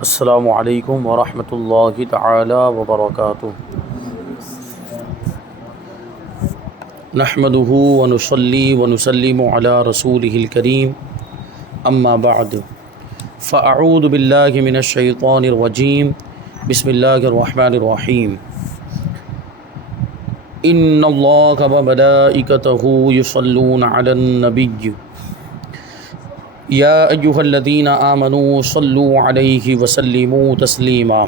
السلام علیکم ورحمۃ اللہ تعالی وبرکاتہ۔ نحمده ونصلی ونسلم علی رسولہ الکریم، اما بعد فاعوذ باللہ من الشیطان الرجیم، بسم اللہ الرحمن الرحیم۔ ان اللہ وملائکتہ یصلون علی النبی یا ایہا الذین آمنوا صلوا علیہ وسلموا تسلیما۔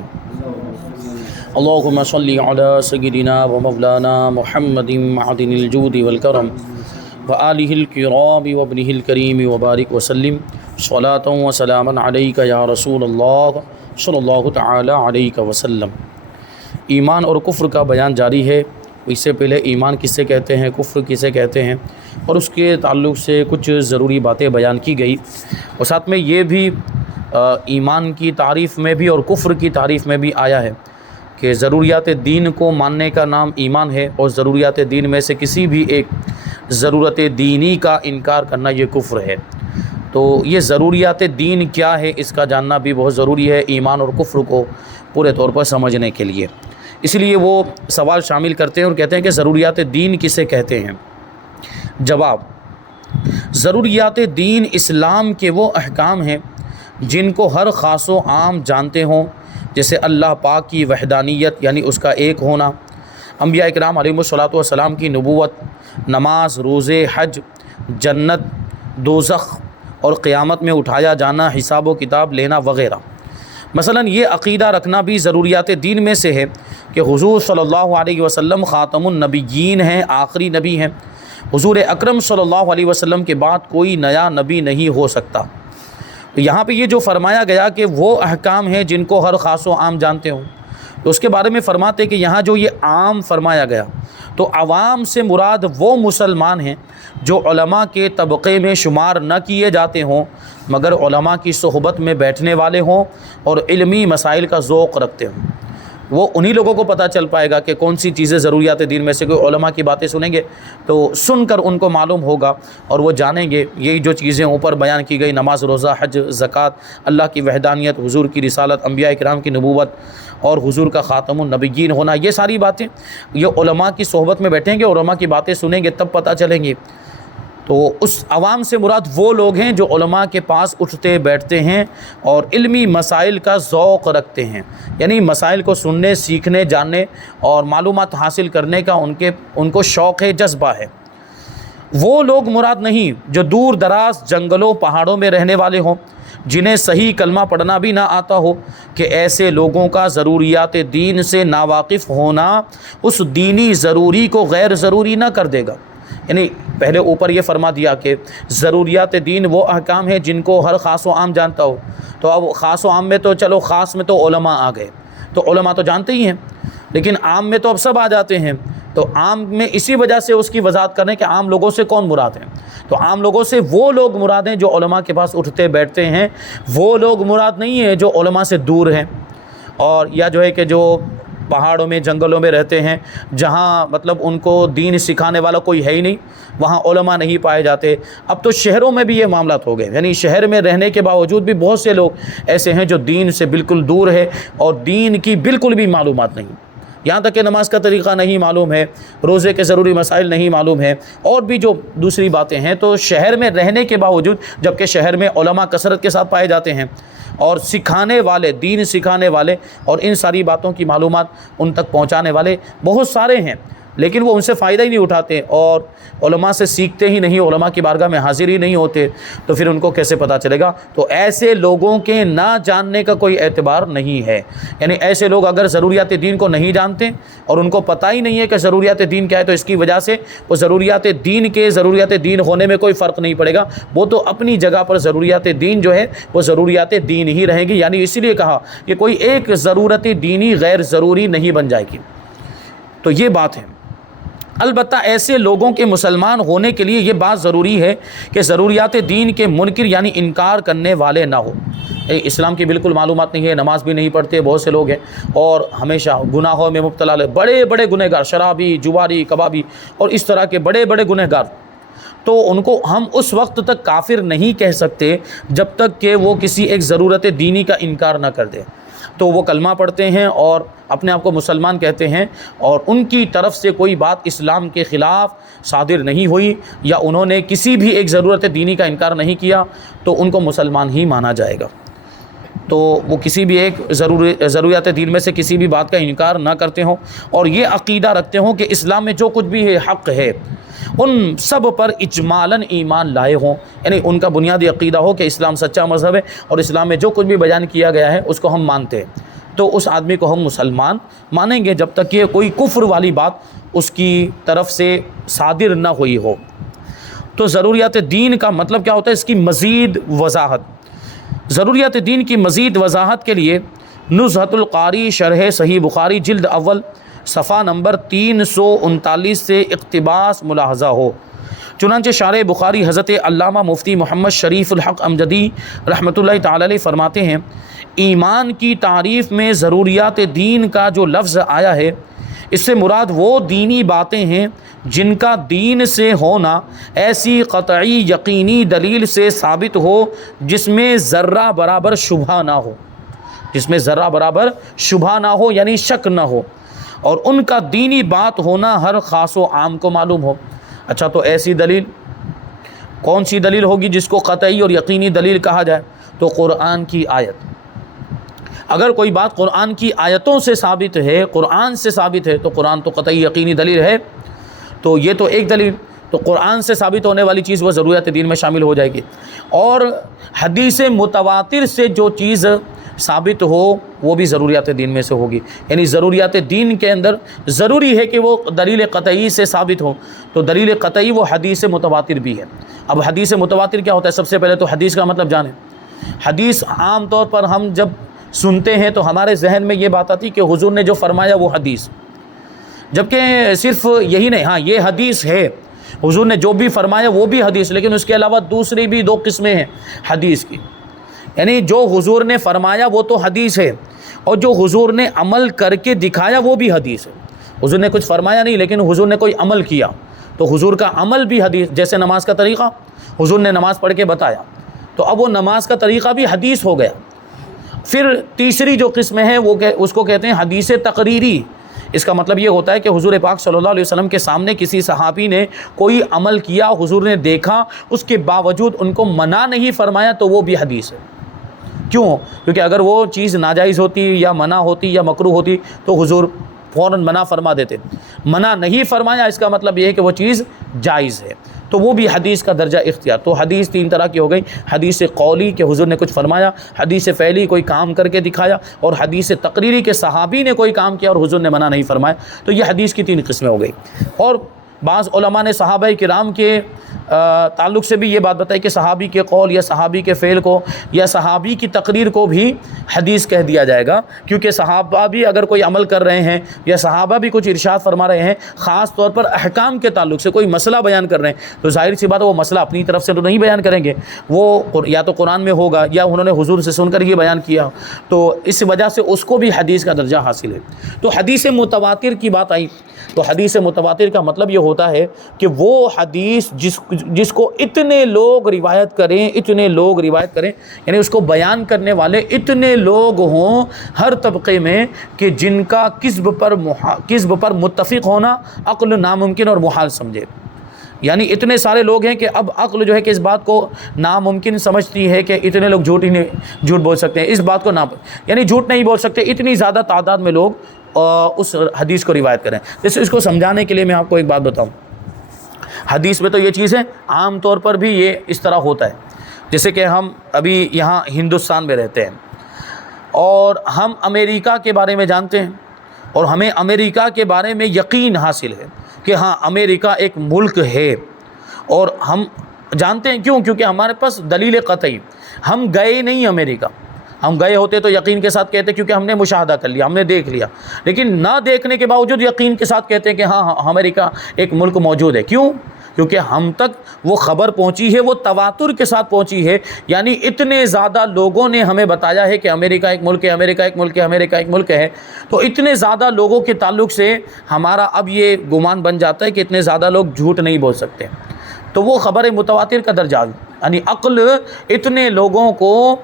اللہم صلی علی سیدنا و مولانا محمد معدن الجود والکرم وآلہ الکرام وابنہ الکریم وبارک وسلم صلاۃ و سلاما علیک یا رسول اللہ صلی اللہ تعالی علیہ وسلم۔ ایمان اور کفر کا بیان جاری ہے۔ اس سے پہلے ایمان کسے کہتے ہیں، کفر کسے کہتے ہیں، اور اس کے تعلق سے کچھ ضروری باتیں بیان کی گئی، اور ساتھ میں یہ بھی ایمان کی تعریف میں بھی اور کفر کی تعریف میں بھی آیا ہے کہ ضروریات دین کو ماننے کا نام ایمان ہے، اور ضروریات دین میں سے کسی بھی ایک ضرورت دینی کا انکار کرنا یہ کفر ہے۔ تو یہ ضروریات دین کیا ہے، اس کا جاننا بھی بہت ضروری ہے ایمان اور کفر کو پورے طور پر سمجھنے کے لیے۔ اس لیے وہ سوال شامل کرتے ہیں اور کہتے ہیں کہ ضروریات دین کسے کہتے ہیں۔ جواب: ضروریات دین اسلام کے وہ احکام ہیں جن کو ہر خاص و عام جانتے ہوں، جیسے اللہ پاک کی وحدانیت یعنی اس کا ایک ہونا، انبیاء اکرام علیہ الصلوۃ والسلام کی نبوت، نماز، روزے، حج، جنت، دوزخ اور قیامت میں اٹھایا جانا، حساب و کتاب لینا وغیرہ۔ مثلا یہ عقیدہ رکھنا بھی ضروریات دین میں سے ہے کہ حضور صلی اللہ علیہ وسلم خاتم النبیین ہیں، آخری نبی ہیں۔ حضور اکرم صلی اللہ علیہ وسلم کے بعد کوئی نیا نبی نہیں ہو سکتا۔ تو یہاں پہ یہ جو فرمایا گیا کہ وہ احکام ہیں جن کو ہر خاص و عام جانتے ہوں، تو اس کے بارے میں فرماتے کہ یہاں جو یہ عام فرمایا گیا تو عوام سے مراد وہ مسلمان ہیں جو علماء کے طبقے میں شمار نہ کیے جاتے ہوں، مگر علماء کی صحبت میں بیٹھنے والے ہوں اور علمی مسائل کا ذوق رکھتے ہوں۔ وہ انہی لوگوں کو پتہ چل پائے گا کہ کون سی چیزیں ضروریات دین میں سے، کوئی علماء کی باتیں سنیں گے تو سن کر ان کو معلوم ہوگا اور وہ جانیں گے یہی جو چیزیں اوپر بیان کی گئی، نماز، روزہ، حج، زکوٰۃ، اللہ کی وحدانیت، حضور کی رسالت، انبیاء کرام کی نبوت اور حضور کا خاتم النبیین ہونا، یہ ساری باتیں یہ علماء کی صحبت میں بیٹھیں گے، علماء کی باتیں سنیں گے تب پتہ چلیں گی۔ تو اس عوام سے مراد وہ لوگ ہیں جو علماء کے پاس اٹھتے بیٹھتے ہیں اور علمی مسائل کا ذوق رکھتے ہیں، یعنی مسائل کو سننے، سیکھنے، جاننے اور معلومات حاصل کرنے کا ان کو شوق ہے، جذبہ ہے۔ وہ لوگ مراد نہیں جو دور دراز جنگلوں پہاڑوں میں رہنے والے ہوں، جنہیں صحیح کلمہ پڑھنا بھی نہ آتا ہو، کہ ایسے لوگوں کا ضروریات دین سے ناواقف ہونا اس دینی ضروری کو غیر ضروری نہ کر دے گا۔ یعنی پہلے اوپر یہ فرما دیا کہ ضروریات دین وہ احکام ہیں جن کو ہر خاص و عام جانتا ہو، تو اب خاص و عام میں تو چلو خاص میں تو علماء آ گئے، تو علماء تو جانتے ہی ہیں، لیکن عام میں تو اب سب آ جاتے ہیں۔ تو عام میں اسی وجہ سے اس کی وضاحت کریں کہ عام لوگوں سے کون مراد ہیں، تو عام لوگوں سے وہ لوگ مراد ہیں جو علماء کے پاس اٹھتے بیٹھتے ہیں، وہ لوگ مراد نہیں ہیں جو علماء سے دور ہیں، اور یا جو ہے کہ جو پہاڑوں میں جنگلوں میں رہتے ہیں، جہاں مطلب ان کو دین سکھانے والا کوئی ہے ہی نہیں، وہاں علماء نہیں پائے جاتے۔ اب تو شہروں میں بھی یہ معاملات ہو گئے، یعنی شہر میں رہنے کے باوجود بھی بہت سے لوگ ایسے ہیں جو دین سے بالکل دور ہے اور دین کی بالکل بھی معلومات نہیں، یہاں تک کہ نماز کا طریقہ نہیں معلوم ہے، روزے کے ضروری مسائل نہیں معلوم ہے، اور بھی جو دوسری باتیں ہیں۔ تو شہر میں رہنے کے باوجود، جبکہ شہر میں علماء کثرت کے ساتھ پائے جاتے ہیں اور سکھانے والے، دین سکھانے والے اور ان ساری باتوں کی معلومات ان تک پہنچانے والے بہت سارے ہیں، لیکن وہ ان سے فائدہ ہی نہیں اٹھاتے اور علماء سے سیکھتے ہی نہیں، علماء کی بارگاہ میں حاضر ہی نہیں ہوتے، تو پھر ان کو کیسے پتہ چلے گا؟ تو ایسے لوگوں کے نہ جاننے کا کوئی اعتبار نہیں ہے۔ یعنی ایسے لوگ اگر ضروریات دین کو نہیں جانتے اور ان کو پتہ ہی نہیں ہے کہ ضروریات دین کیا ہے، تو اس کی وجہ سے وہ ضروریات دین ہونے میں کوئی فرق نہیں پڑے گا، وہ تو اپنی جگہ پر ضروریات دین جو ہے وہ ضروریات دین ہی رہیں گی۔ یعنی اسی لیے کہا کہ کوئی ایک ضرورت دینی غیر ضروری نہیں بن جائے گی۔ تو یہ بات ہے۔ البتہ ایسے لوگوں کے مسلمان ہونے کے لیے یہ بات ضروری ہے کہ ضروریات دین کے منکر یعنی انکار کرنے والے نہ ہو۔ اسلام کی بالکل معلومات نہیں ہے، نماز بھی نہیں پڑھتے بہت سے لوگ ہیں، اور ہمیشہ گناہوں میں مبتلا، بڑے بڑے گنہگار، شرابی، جواری، کبابی اور اس طرح کے بڑے بڑے گنہگار، تو ان کو ہم اس وقت تک کافر نہیں کہہ سکتے جب تک کہ وہ کسی ایک ضرورت دینی کا انکار نہ کر دے. تو وہ کلمہ پڑھتے ہیں اور اپنے آپ کو مسلمان کہتے ہیں اور ان کی طرف سے کوئی بات اسلام کے خلاف صادر نہیں ہوئی یا انہوں نے کسی بھی ایک ضرورت دینی کا انکار نہیں کیا تو ان کو مسلمان ہی مانا جائے گا. تو وہ کسی بھی ایک ضروریات دین میں سے کسی بھی بات کا انکار نہ کرتے ہوں اور یہ عقیدہ رکھتے ہوں کہ اسلام میں جو کچھ بھی ہے حق ہے، ان سب پر اجمالاً ایمان لائے ہوں. یعنی ان کا بنیادی عقیدہ ہو کہ اسلام سچا مذہب ہے اور اسلام میں جو کچھ بھی بیان کیا گیا ہے اس کو ہم مانتے ہیں، تو اس آدمی کو ہم مسلمان مانیں گے جب تک کہ کوئی کفر والی بات اس کی طرف سے صادر نہ ہوئی ہو. تو ضروریات دین کا مطلب کیا ہوتا ہے؟ اس کی مزید وضاحت. ضروریات دین کی مزید وضاحت کے لیے نزہۃ القاری شرح صحیح بخاری جلد اول صفحہ نمبر 339 سے اقتباس ملاحظہ ہو. چنانچہ شارح بخاری حضرت علامہ مفتی محمد شریف الحق امجدی رحمۃ اللہ تعالی علیہ فرماتے ہیں، ایمان کی تعریف میں ضروریات دین کا جو لفظ آیا ہے اس سے مراد وہ دینی باتیں ہیں جن کا دین سے ہونا ایسی قطعی یقینی دلیل سے ثابت ہو جس میں ذرہ برابر شبہ نہ ہو، جس میں ذرہ برابر شبہ نہ ہو یعنی شک نہ ہو، اور ان کا دینی بات ہونا ہر خاص و عام کو معلوم ہو. اچھا، تو ایسی دلیل کون سی دلیل ہوگی جس کو قطعی اور یقینی دلیل کہا جائے؟ تو قرآن کی آیت. اگر کوئی بات قرآن کی آیتوں سے ثابت ہے، قرآن سے ثابت ہے، تو قرآن تو قطعی یقینی دلیل ہے. تو یہ تو ایک دلیل. تو قرآن سے ثابت ہونے والی چیز وہ ضروریات دین میں شامل ہو جائے گی. اور حدیث متواتر سے جو چیز ثابت ہو وہ بھی ضروریات دین میں سے ہوگی. یعنی ضروریات دین کے اندر ضروری ہے کہ وہ دلیل قطعی سے ثابت ہو. تو دلیل قطعی وہ حدیث متواتر بھی ہے. اب حدیث متواتر کیا ہوتا ہے؟ سب سے پہلے تو حدیث کا مطلب جانیں. حدیث عام طور پر ہم جب سنتے ہیں تو ہمارے ذہن میں یہ بات آتی کہ حضور نے جو فرمایا وہ حدیث، جبکہ صرف یہی نہیں، ہاں یہ حدیث ہے، حضور نے جو بھی فرمایا وہ بھی حدیث، لیکن اس کے علاوہ دوسری بھی 2 قسمیں ہیں حدیث کی. یعنی جو حضور نے فرمایا وہ تو حدیث ہے، اور جو حضور نے عمل کر کے دکھایا وہ بھی حدیث ہے. حضور نے کچھ فرمایا نہیں لیکن حضور نے کوئی عمل کیا تو حضور کا عمل بھی حدیث. جیسے نماز کا طریقہ، حضور نے نماز پڑھ کے بتایا تو اب وہ نماز کا طریقہ بھی حدیث ہو گیا. پھر تیسری جو قسم ہے وہ اس کو کہتے ہیں حدیث تقریری. اس کا مطلب یہ ہوتا ہے کہ حضور پاک صلی اللہ علیہ وسلم کے سامنے کسی صحابی نے کوئی عمل کیا، حضور نے دیکھا، اس کے باوجود ان کو منع نہیں فرمایا تو وہ بھی حدیث ہے. کیوں؟ کیونکہ اگر وہ چیز ناجائز ہوتی یا منع ہوتی یا مکروہ ہوتی تو حضور فوراً منع فرما دیتے. منع نہیں فرمایا اس کا مطلب یہ ہے کہ وہ چیز جائز ہے، تو وہ بھی حدیث کا درجہ اختیار. تو حدیث 3 طرح کی ہو گئی: حدیث قولی کہ حضور نے کچھ فرمایا، حدیث فعلی کوئی کام کر کے دکھایا، اور حدیث تقریری کہ صحابی نے کوئی کام کیا اور حضور نے منع نہیں فرمایا. تو یہ حدیث کی 3 قسمیں ہو گئی. اور بعض علماء نے صحابہ کرام کے تعلق سے بھی یہ بات بتائی کہ صحابی کے قول یا صحابی کے فعل کو یا صحابی کی تقریر کو بھی حدیث کہہ دیا جائے گا، کیونکہ صحابہ بھی اگر کوئی عمل کر رہے ہیں یا صحابہ بھی کچھ ارشاد فرما رہے ہیں، خاص طور پر احکام کے تعلق سے کوئی مسئلہ بیان کر رہے ہیں، تو ظاہر سی بات ہے وہ مسئلہ اپنی طرف سے تو نہیں بیان کریں گے، وہ یا تو قرآن میں ہوگا یا انہوں نے حضور سے سن کر یہ بیان کیا، تو اس وجہ سے اس کو بھی حدیث کا درجہ حاصل ہے. تو حدیث متواتر کی بات آئی تو حدیث متواتر کا مطلب یہ ہوتا ہے کہ وہ حدیث جس کو اتنے لوگ روایت کریں، یعنی اس کو بیان کرنے والے اتنے لوگ ہوں ہر طبقے میں کہ جن کا کذب پر متفق ہونا عقل ناممکن اور محال سمجھے. یعنی اتنے سارے لوگ ہیں کہ اب عقل جو ہے کہ اس بات کو ناممکن سمجھتی ہے کہ اتنے لوگ جھوٹ بول سکتے ہیں، اس بات کو یعنی جھوٹ نہیں بول سکتے، اتنی زیادہ تعداد میں لوگ اس حدیث کو روایت کریں. جیسے اس کو سمجھانے کے لیے میں آپ کو ایک بات بتاؤں. حدیث میں تو یہ چیز ہے، عام طور پر بھی یہ اس طرح ہوتا ہے. جیسے کہ ہم ابھی یہاں ہندوستان میں رہتے ہیں اور ہم امریکہ کے بارے میں جانتے ہیں اور ہمیں امریکہ کے بارے میں یقین حاصل ہے کہ ہاں امریکہ ایک ملک ہے، اور ہم جانتے ہیں کیونکہ ہمارے پاس دلیل قطعی. ہم گئے نہیں امریکہ، ہم گئے ہوتے تو یقین کے ساتھ کہتے کیونکہ ہم نے مشاہدہ کر لیا، ہم نے دیکھ لیا، لیکن نہ دیکھنے کے باوجود یقین کے ساتھ کہتے ہیں کہ ہاں امریکہ ایک ملک موجود ہے. کیوں؟ کیونکہ ہم تک وہ خبر پہنچی ہے، وہ تواتر کے ساتھ پہنچی ہے. یعنی اتنے زیادہ لوگوں نے ہمیں بتایا ہے کہ امریکہ ایک ملک ہے، امریکہ ایک ملک ہے، امریکہ ایک ملک ہے. تو اتنے زیادہ لوگوں کے تعلق سے ہمارا اب یہ گمان بن جاتا ہے کہ اتنے زیادہ لوگ جھوٹ نہیں بول سکتے. تو وہ خبر متواتر کا درجہ، یعنی عقل اتنے لوگوں کو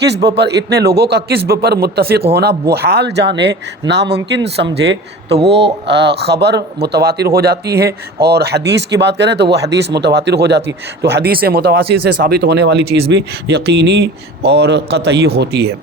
کذب پر، اتنے لوگوں کا کذب پر متفق ہونا محال جانے، ناممکن سمجھے، تو وہ خبر متواتر ہو جاتی ہے، اور حدیث کی بات کریں تو وہ حدیث متواتر ہو جاتی، تو حدیث متواتر سے ثابت ہونے والی چیز بھی یقینی اور قطعی ہوتی ہے۔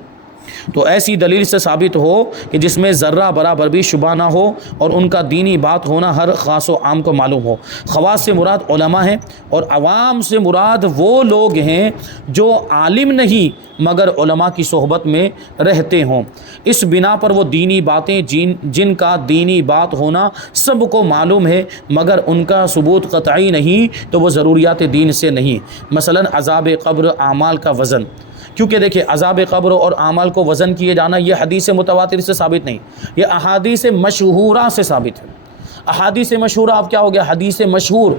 تو ایسی دلیل سے ثابت ہو کہ جس میں ذرہ برابر بھی شبہ نہ ہو، اور ان کا دینی بات ہونا ہر خاص و عام کو معلوم ہو۔ خواص سے مراد علماء ہیں، اور عوام سے مراد وہ لوگ ہیں جو عالم نہیں مگر علماء کی صحبت میں رہتے ہوں۔ اس بنا پر وہ دینی باتیں جن کا دینی بات ہونا سب کو معلوم ہے مگر ان کا ثبوت قطعی نہیں، تو وہ ضروریات دین سے نہیں۔ مثلا عذاب قبر، اعمال کا وزن، کیونکہ دیکھیں عذاب قبر اور اعمال کو وزن کیے جانا یہ حدیث متواتر سے ثابت نہیں، یہ احادیث مشہورہ سے ثابت ہے۔ احادیث مشہورہ اب کیا ہو گیا؟ حدیث مشہور۔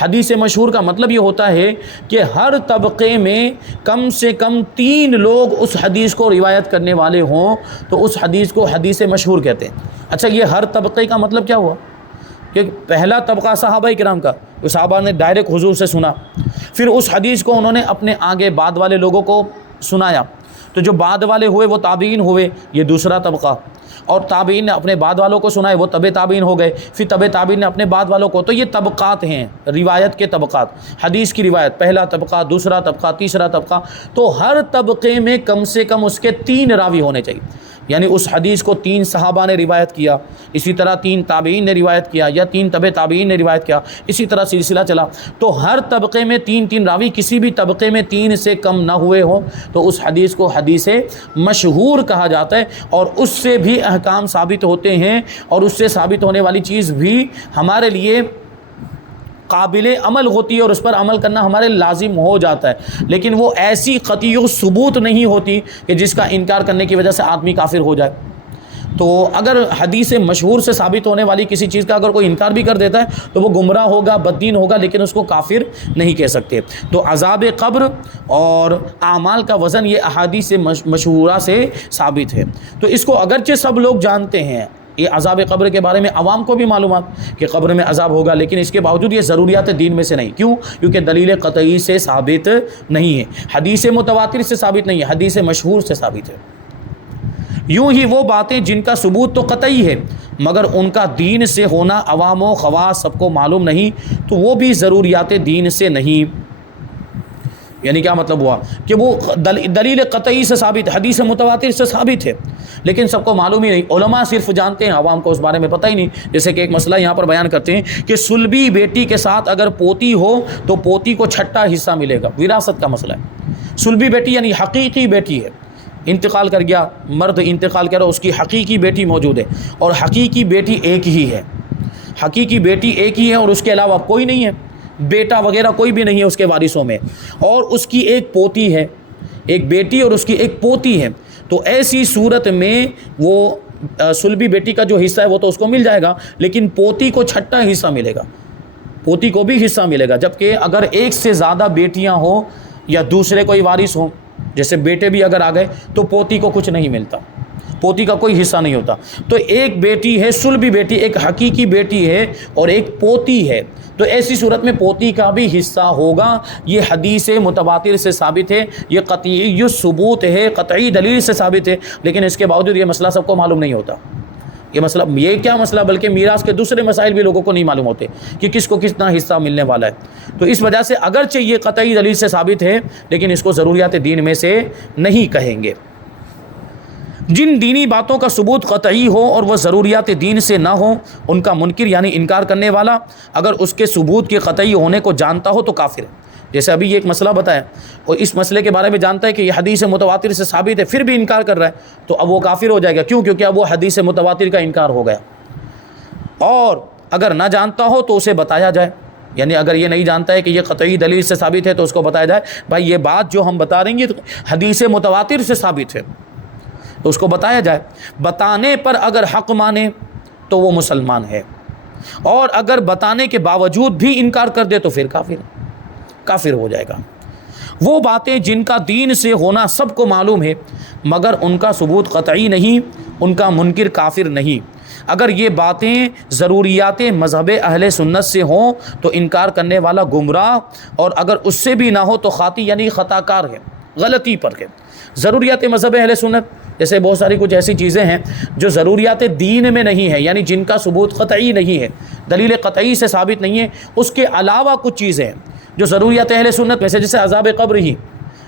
حدیث مشہور کا مطلب یہ ہوتا ہے کہ ہر طبقے میں کم سے کم 3 لوگ اس حدیث کو روایت کرنے والے ہوں، تو اس حدیث کو حدیث مشہور کہتے ہیں۔ اچھا، یہ ہر طبقے کا مطلب کیا ہوا؟ کہ پہلا طبقہ صحابہ کرام کا، جو صحابہ نے ڈائریکٹ حضور سے سنا، پھر اس حدیث کو انہوں نے اپنے آگے بعد والے لوگوں کو سنایا، تو جو بعد والے ہوئے وہ تابعین ہوئے، یہ دوسرا طبقہ، اور تابعین نے اپنے بعد والوں کو سنائے، وہ تبع تابعین ہو گئے، پھر تبع تابعین نے اپنے بعد والوں کو، تو یہ طبقات ہیں روایت کے طبقات، حدیث کی روایت، پہلا طبقہ، دوسرا طبقہ، تیسرا طبقہ، تو ہر طبقے میں کم سے کم اس کے 3 راوی ہونے چاہیے، یعنی اس حدیث کو 3 صحابہ نے روایت کیا، اسی طرح 3 تابعین نے روایت کیا، یا 3 تبع تابعین نے روایت کیا، اسی طرح سلسلہ چلا، تو ہر طبقے میں 3 راوی، کسی بھی طبقے میں 3 سے کم نہ ہوئے ہوں، تو اس حدیث کو حدیث مشہور کہا جاتا ہے، اور اس سے بھی احکام ثابت ہوتے ہیں، اور اس سے ثابت ہونے والی چیز بھی ہمارے لیے قابل عمل ہوتی ہے، اور اس پر عمل کرنا ہمارے لازم ہو جاتا ہے، لیکن وہ ایسی قطعی ثبوت نہیں ہوتی کہ جس کا انکار کرنے کی وجہ سے آدمی کافر ہو جائے۔ تو اگر حدیث مشہور سے ثابت ہونے والی کسی چیز کا اگر کوئی انکار بھی کر دیتا ہے تو وہ گمراہ ہوگا، بددین ہوگا، لیکن اس کو کافر نہیں کہہ سکتے۔ تو عذاب قبر اور اعمال کا وزن یہ احادیث مشہورہ سے ثابت ہے، تو اس کو اگرچہ سب لوگ جانتے ہیں، یہ عذاب قبر کے بارے میں عوام کو بھی معلومات کہ قبر میں عذاب ہوگا، لیکن اس کے باوجود یہ ضروریات دین میں سے نہیں۔ کیوں؟ کیونکہ دلیل قطعی سے ثابت نہیں ہے، حدیث متواتر سے ثابت نہیں ہے، حدیث مشہور سے ثابت ہے۔ یوں ہی وہ باتیں جن کا ثبوت تو قطعی ہے مگر ان کا دین سے ہونا عوام و خواص سب کو معلوم نہیں، تو وہ بھی ضروریات دین سے نہیں۔ یعنی کیا مطلب ہوا کہ وہ دلیل قطعی سے ثابت، حدیث متواتر سے ثابت ہے، لیکن سب کو معلوم ہی نہیں، علماء صرف جانتے ہیں، عوام کو اس بارے میں پتہ ہی نہیں۔ جیسے کہ ایک مسئلہ یہاں پر بیان کرتے ہیں کہ سلبی بیٹی کے ساتھ اگر پوتی ہو تو پوتی کو 6واں حصہ ملے گا، وراثت کا مسئلہ ہے۔ سلبی بیٹی یعنی حقیقی بیٹی ہے، انتقال کر گیا، مرد انتقال کر رہا، اس کی حقیقی بیٹی موجود ہے، اور حقیقی بیٹی ایک ہی ہے، حقیقی بیٹی ایک ہی ہے، اور اس کے علاوہ کوئی نہیں ہے، بیٹا وغیرہ کوئی بھی نہیں ہے اس کے وارثوں میں، اور اس کی ایک پوتی ہے، ایک بیٹی اور اس کی ایک پوتی ہے، تو ایسی صورت میں وہ سلبی بیٹی کا جو حصہ ہے وہ تو اس کو مل جائے گا، لیکن پوتی کو 6واں حصہ ملے گا، پوتی کو بھی حصہ ملے گا۔ جبکہ اگر ایک سے زیادہ بیٹیاں ہوں یا دوسرے کوئی وارث ہوں، جیسے بیٹے بھی اگر آ گئے تو پوتی کو کچھ نہیں ملتا، پوتی کا کوئی حصہ نہیں ہوتا۔ تو ایک بیٹی ہے سلبی بیٹی، ایک حقیقی بیٹی ہے اور ایک پوتی ہے، تو ایسی صورت میں پوتی کا بھی حصہ ہوگا۔ یہ حدیث متواتر سے ثابت ہے، یہ قطعی ثبوت ہے، قطعی دلیل سے ثابت ہے، لیکن اس کے باوجود یہ مسئلہ سب کو معلوم نہیں ہوتا۔ یہ کیا مسئلہ، بلکہ میراث کے دوسرے مسائل بھی لوگوں کو نہیں معلوم ہوتے کہ کس کو کتنا حصہ ملنے والا ہے۔ تو اس وجہ سے اگرچہ یہ قطعی دلیل سے ثابت ہے، لیکن اس کو ضروریات دین میں سے نہیں کہیں گے۔ جن دینی باتوں کا ثبوت قطعی ہو اور وہ ضروریات دین سے نہ ہو، ان کا منکر یعنی انکار کرنے والا اگر اس کے ثبوت کے قطعی ہونے کو جانتا ہو تو کافر ہے۔ جیسے ابھی یہ ایک مسئلہ بتایا اور اس مسئلے کے بارے میں جانتا ہے کہ یہ حدیث متواتر سے ثابت ہے، پھر بھی انکار کر رہا ہے، تو اب وہ کافر ہو جائے گا۔ کیوں؟ کیونکہ اب وہ حدیث متواتر کا انکار ہو گیا۔ اور اگر نہ جانتا ہو تو اسے بتایا جائے، یعنی اگر یہ نہیں جانتا ہے کہ یہ قطعی دلیل سے ثابت ہے تو اس کو بتایا جائے، بھائی یہ بات جو ہم بتا رہے ہیں حدیث متواتر سے ثابت ہے، تو اس کو بتایا جائے۔ بتانے پر اگر حق مانے تو وہ مسلمان ہے، اور اگر بتانے کے باوجود بھی انکار کر دے تو پھر کافر ہو جائے گا۔ وہ باتیں جن کا دین سے ہونا سب کو معلوم ہے مگر ان کا ثبوت قطعی نہیں، ان کا منکر کافر نہیں۔ اگر یہ باتیں ضروریات مذہب اہل سنت سے ہوں تو انکار کرنے والا گمراہ، اور اگر اس سے بھی نہ ہو تو خاطی یعنی خطا کار ہے، غلطی پر ہے۔ ضروریات مذہب اہل سنت جیسے بہت ساری کچھ ایسی چیزیں ہیں جو ضروریات دین میں نہیں ہیں، یعنی جن کا ثبوت قطعی نہیں ہے، دلیل قطعی سے ثابت نہیں ہے، اس کے علاوہ کچھ چیزیں ہیں جو ضروریات اہل سنت میں سے، جیسے عذاب قبر ہی،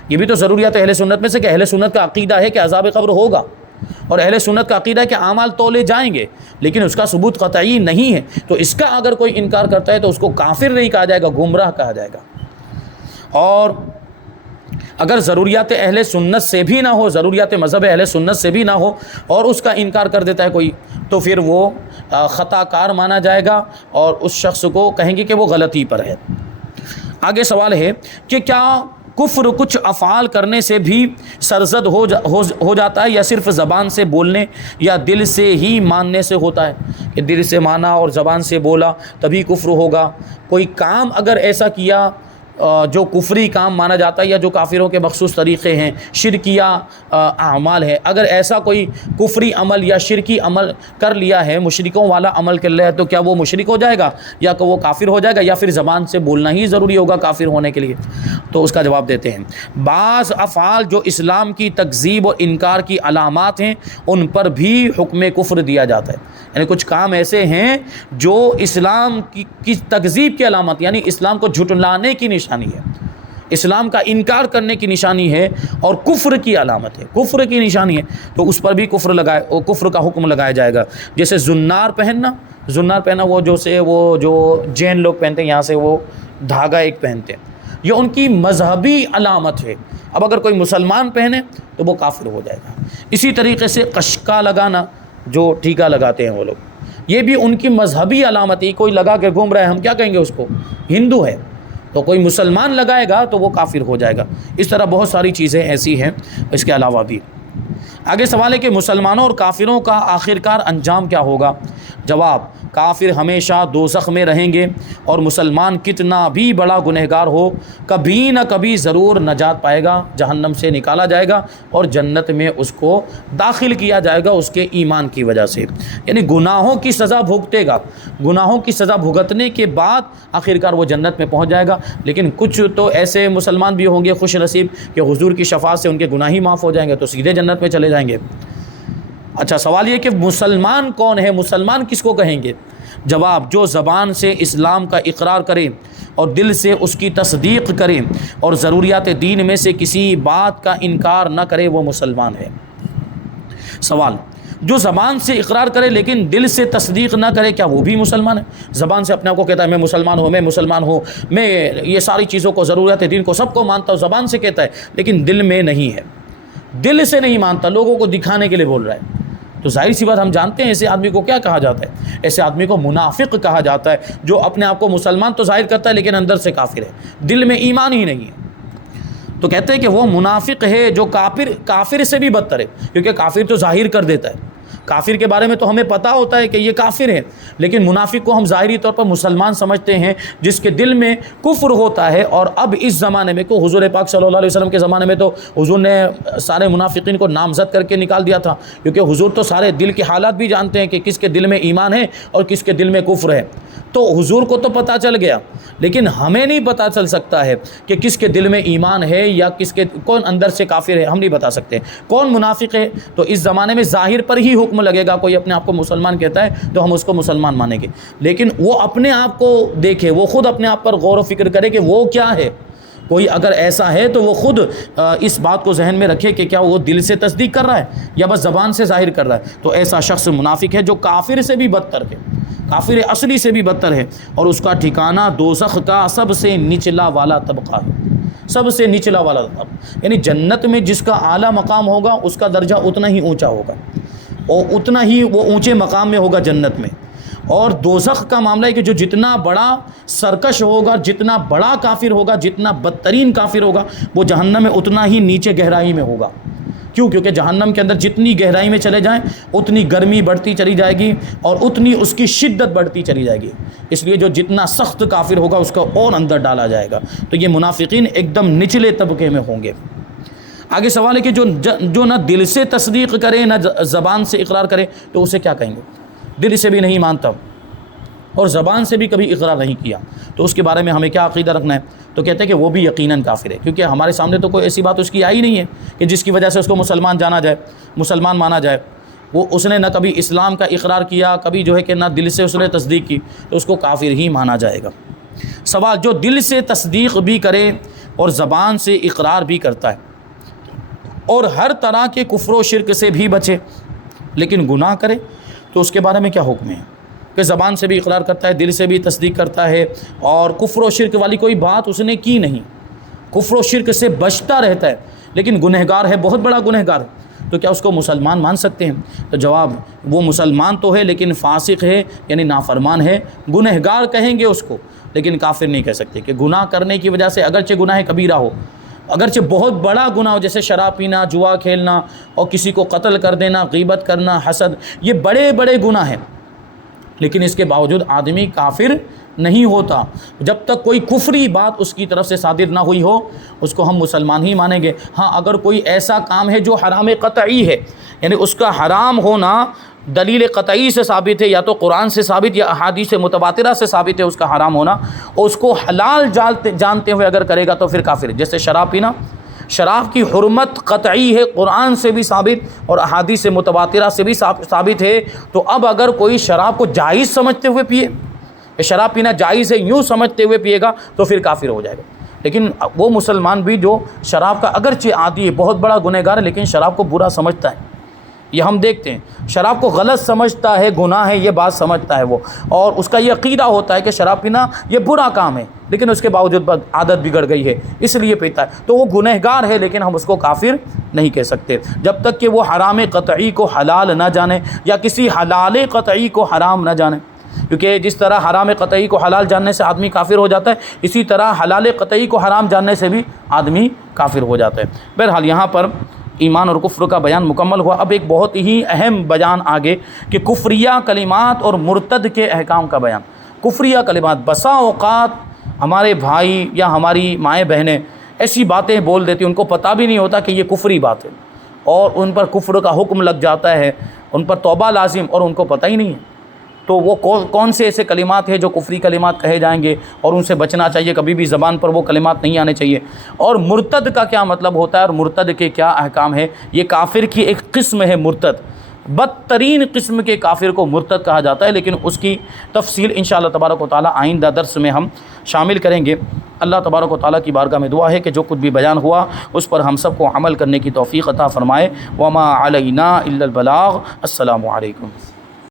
یہ بھی تو ضروریات اہل سنت میں سے کہ اہل سنت کا عقیدہ ہے کہ عذاب قبر ہوگا، اور اہل سنت کا عقیدہ ہے کہ اعمال تولے جائیں گے، لیکن اس کا ثبوت قطعی نہیں ہے، تو اس کا اگر کوئی انکار کرتا ہے تو اس کو کافر نہیں کہا جائے گا، گمراہ کہا جائے گا۔ اور اگر ضروریات اہل سنت سے بھی نہ ہو، ضروریات مذہب اہل سنت سے بھی نہ ہو، اور اس کا انکار کر دیتا ہے کوئی، تو پھر وہ خطا کار مانا جائے گا، اور اس شخص کو کہیں گے کہ وہ غلطی پر ہے۔ آگے سوال ہے کہ کیا کفر کچھ افعال کرنے سے بھی سرزد ہو جاتا ہے، یا صرف زبان سے بولنے یا دل سے ہی ماننے سے ہوتا ہے، کہ دل سے مانا اور زبان سے بولا تبھی کفر ہوگا؟ کوئی کام اگر ایسا کیا جو کفری کام مانا جاتا ہے، یا جو کافروں کے مخصوص طریقے ہیں، شرکیہ اعمال ہے، اگر ایسا کوئی کفری عمل یا شرکی عمل کر لیا ہے، مشرکوں والا عمل کر لیا ہے، تو کیا وہ مشرک ہو جائے گا، یا کہ وہ کافر ہو جائے گا، یا پھر زبان سے بولنا ہی ضروری ہوگا کافر ہونے کے لیے؟ تو اس کا جواب دیتے ہیں، بعض افعال جو اسلام کی تکذیب اور انکار کی علامات ہیں ان پر بھی حکم کفر دیا جاتا ہے، یعنی کچھ کام ایسے ہیں جو اسلام کی تکذیب کی علامت، یعنی اسلام کو جھٹلانے کی نشانی ہے، اسلام کا انکار کرنے کی نشانی ہے، اور کفر کی علامت ہے، کفر کی نشانی ہے، تو اس پر بھی کفر کا حکم لگایا جائے گا۔ جیسے زنار پہننا، وہ جو جین لوگ پہنتے ہیں، یہاں سے وہ دھاگا ایک پہنتے ہیں، یہ ان کی مذہبی علامت ہے، اب اگر کوئی مسلمان پہنے تو وہ کافر ہو جائے گا۔ اسی طریقے سے قشقہ لگانا، جو ٹیکا لگاتے ہیں وہ لوگ، یہ بھی ان کی مذہبی علامت ہے، کوئی لگا کے گھوم رہا ہے، ہم کیا کہیں گے اس کو؟ ہندو ہے، تو کوئی مسلمان لگائے گا تو وہ کافر ہو جائے گا۔ اس طرح بہت ساری چیزیں ایسی ہیں اس کے علاوہ بھی۔ آگے سوال ہے کہ مسلمانوں اور کافروں کا آخرکار انجام کیا ہوگا؟ جواب، کافر ہمیشہ دوزخ میں رہیں گے، اور مسلمان کتنا بھی بڑا گنہگار ہو کبھی نہ کبھی ضرور نجات پائے گا، جہنم سے نکالا جائے گا اور جنت میں اس کو داخل کیا جائے گا اس کے ایمان کی وجہ سے، یعنی گناہوں کی سزا بھگتے گا، گناہوں کی سزا بھگتنے کے بعد آخرکار وہ جنت میں پہنچ جائے گا۔ لیکن کچھ تو ایسے مسلمان بھی ہوں گے خوش نصیب کہ حضور کی شفاعت سے ان کے گناہ ہی معاف ہو جائیں گے، تو سیدھے جنت میں چلے جائیں گے۔ اچھا، سوال یہ کہ مسلمان کون ہے؟ مسلمان کس کو کہیں گے؟ جواب، جو زبان سے اسلام کا اقرار کرے اور دل سے اس کی تصدیق کرے اور ضروریات دین میں سے کسی بات کا انکار نہ کرے، وہ مسلمان ہے۔ سوال، جو زبان سے اقرار کرے لیکن دل سے تصدیق نہ کرے، کیا وہ بھی مسلمان ہے؟ زبان سے اپنے آپ کو کہتا ہے میں مسلمان ہوں، میں یہ ساری چیزوں کو، ضروریات دین کو، سب کو مانتا ہوں، زبان سے کہتا ہے لیکن دل میں نہیں ہے، دل سے نہیں مانتا، لوگوں کو دکھانے کے لیے بول رہا ہے، تو ظاہر سی بات ہم جانتے ہیں ایسے آدمی کو کیا کہا جاتا ہے؟ ایسے آدمی کو منافق کہا جاتا ہے، جو اپنے آپ کو مسلمان تو ظاہر کرتا ہے لیکن اندر سے کافر ہے، دل میں ایمان ہی نہیں ہے، تو کہتے ہیں کہ وہ منافق ہے، جو کافر سے بھی بدتر ہے، کیونکہ کافر تو ظاہر کر دیتا ہے، کافر کے بارے میں تو ہمیں پتہ ہوتا ہے کہ یہ کافر ہے، لیکن منافق کو ہم ظاہری طور پر مسلمان سمجھتے ہیں، جس کے دل میں کفر ہوتا ہے۔ اور اب اس زمانے میں کو حضور پاک صلی اللہ علیہ وسلم کے زمانے میں تو حضور نے سارے منافقین کو نامزد کر کے نکال دیا تھا، کیونکہ حضور تو سارے دل کے حالات بھی جانتے ہیں کہ کس کے دل میں ایمان ہے اور کس کے دل میں کفر ہے، تو حضور کو تو پتہ چل گیا، لیکن ہمیں نہیں پتہ چل سکتا ہے کہ کس کے دل میں ایمان ہے یا کون اندر سے کافر ہے، ہم نہیں بتا سکتے کون منافق ہے۔ تو اس زمانے میں ظاہر پر ہی حکم لگے گا، کوئی اپنے آپ کو مسلمان کہتا ہے تو ہم اس کو مسلمان مانیں گے، لیکن وہ اپنے آپ کو دیکھے، وہ خود اپنے آپ پر غور و فکر کرے کہ وہ کیا ہے۔ کوئی اگر ایسا ہے تو وہ خود اس بات کو ذہن میں رکھے کہ کیا وہ دل سے تصدیق کر رہا ہے یا بس زبان سے ظاہر کر رہا ہے، تو ایسا شخص منافق ہے، جو کافر سے بھی بدتر ہے، کافر اصلی سے بھی بدتر ہے، اور اس کا ٹھکانہ دوزخ کا سب سے نچلا والا طبقہ ہے، سب سے نچلا والا طبقہ، یعنی جنت میں جس کا اعلیٰ مقام ہوگا اس کا درجہ اتنا ہی اونچا ہوگا، اور اتنا ہی وہ اونچے مقام میں ہوگا جنت میں۔ اور دوزخ کا معاملہ ہے کہ جو جتنا بڑا سرکش ہوگا، جتنا بڑا کافر ہوگا، جتنا بدترین کافر ہوگا، وہ جہنم میں اتنا ہی نیچے گہرائی میں ہوگا۔ کیوں؟ کیونکہ جہنم کے اندر جتنی گہرائی میں چلے جائیں اتنی گرمی بڑھتی چلی جائے گی اور اتنی اس کی شدت بڑھتی چلی جائے گی، اس لیے جو جتنا سخت کافر ہوگا اس کو اور اندر ڈالا جائے گا۔ تو یہ منافقین ایک دم نچلے طبقے میں ہوں گے۔ آگے سوال ہے کہ جو نہ دل سے تصدیق کرے نہ زبان سے اقرار کرے، تو اسے کیا کہیں گے؟ دل سے بھی نہیں مانتا اور زبان سے بھی کبھی اقرار نہیں کیا، تو اس کے بارے میں ہمیں کیا عقیدہ رکھنا ہے؟ تو کہتے ہیں کہ وہ بھی یقیناً کافر ہے، کیونکہ ہمارے سامنے تو کوئی ایسی بات اس کی آئی نہیں ہے کہ جس کی وجہ سے اس کو مسلمان جانا جائے، مسلمان مانا جائے۔ اس نے نہ کبھی اسلام کا اقرار کیا، کبھی جو ہے کہ نہ دل سے اس نے تصدیق کی، تو اس کو کافر ہی مانا جائے گا۔ سوال جو دل سے تصدیق بھی کرے اور زبان سے اقرار بھی کرتا ہے اور ہر طرح کے کفر و شرک سے بھی بچے لیکن گناہ کرے، تو اس کے بارے میں کیا حکم ہے؟ کہ زبان سے بھی اقرار کرتا ہے، دل سے بھی تصدیق کرتا ہے اور کفر و شرک والی کوئی بات اس نے کی نہیں، کفر و شرک سے بچتا رہتا ہے لیکن گنہگار ہے، بہت بڑا گنہگار ہے، تو کیا اس کو مسلمان مان سکتے ہیں؟ تو جواب، وہ مسلمان تو ہے لیکن فاسق ہے، یعنی نافرمان ہے، گنہگار کہیں گے اس کو لیکن کافر نہیں کہہ سکتے، کہ گناہ کرنے کی وجہ سے اگرچہ گناہ کبیرہ ہو، اگرچہ بہت بڑا گناہ ہو، جیسے شراب پینا، جوا کھیلنا اور کسی کو قتل کر دینا، غیبت کرنا، حسد، یہ بڑے بڑے گناہ ہیں، لیکن اس کے باوجود آدمی کافر نہیں ہوتا جب تک کوئی کفری بات اس کی طرف سے صادر نہ ہوئی ہو، اس کو ہم مسلمان ہی مانیں گے۔ ہاں اگر کوئی ایسا کام ہے جو حرام قطعی ہے، یعنی اس کا حرام ہونا دلیل قطعی سے ثابت ہے، یا تو قرآن سے ثابت یا احادیث متواترہ سے ثابت ہے اس کا حرام ہونا، اور اس کو حلال جانتے ہوئے اگر کرے گا تو پھر کافر ہے۔ جیسے شراب پینا، شراب کی حرمت قطعی ہے، قرآن سے بھی ثابت اور احادیث متواترہ سے بھی ثابت ہے، تو اب اگر کوئی شراب کو جائز سمجھتے ہوئے پیے، شراب پینا جائز ہے یوں سمجھتے ہوئے پیے گا تو پھر کافر ہو جائے گا۔ لیکن وہ مسلمان بھی جو شراب کا اگرچہ عادی ہے، بہت بڑا گنہگار ہے، لیکن شراب کو برا سمجھتا ہے، یہ ہم دیکھتے ہیں، شراب کو غلط سمجھتا ہے، گناہ ہے، یہ بات سمجھتا ہے وہ، اور اس کا یہ عقیدہ ہوتا ہے کہ شراب پینا یہ برا کام ہے، لیکن اس کے باوجود عادت بگڑ گئی ہے اس لیے پیتا ہے، تو وہ گنہگار ہے، لیکن ہم اس کو کافر نہیں کہہ سکتے جب تک کہ وہ حرام قطعی کو حلال نہ جانے یا کسی حلال قطعی کو حرام نہ جانے، کیونکہ جس طرح حرام قطعی کو حلال جاننے سے آدمی کافر ہو جاتا ہے، اسی طرح حلال قطعی کو حرام جاننے سے بھی آدمی کافر ہو جاتا ہے۔ بہرحال یہاں پر ایمان اور کفر کا بیان مکمل ہوا، اب ایک بہت ہی اہم بیان آگے کہ کفریہ کلمات اور مرتد کے احکام کا بیان۔ کفریہ کلمات، بسا اوقات ہمارے بھائی یا ہماری مائیں بہنیں ایسی باتیں بول دیتی، ان کو پتہ بھی نہیں ہوتا کہ یہ کفری بات ہے، اور ان پر کفر کا حکم لگ جاتا ہے، ان پر توبہ لازم، اور ان کو پتہ ہی نہیں ہے، تو وہ کون سے ایسے کلمات ہیں جو کفری کلمات کہے جائیں گے اور ان سے بچنا چاہیے، کبھی بھی زبان پر وہ کلمات نہیں آنے چاہیے۔ اور مرتد کا کیا مطلب ہوتا ہے اور مرتد کے کیا احکام ہے؟ یہ کافر کی ایک قسم ہے مرتد، بدترین قسم کے کافر کو مرتد کہا جاتا ہے، لیکن اس کی تفصیل انشاءاللہ تبارک و تعالی آئندہ درس میں ہم شامل کریں گے۔ اللہ تبارک و تعالی کی بارگاہ میں دعا ہے کہ جو کچھ بھی بیان ہوا اس پر ہم سب کو عمل کرنے کی توفیق عطا فرمائے۔ وما علینا الا البلاغ۔ السلام علیکم۔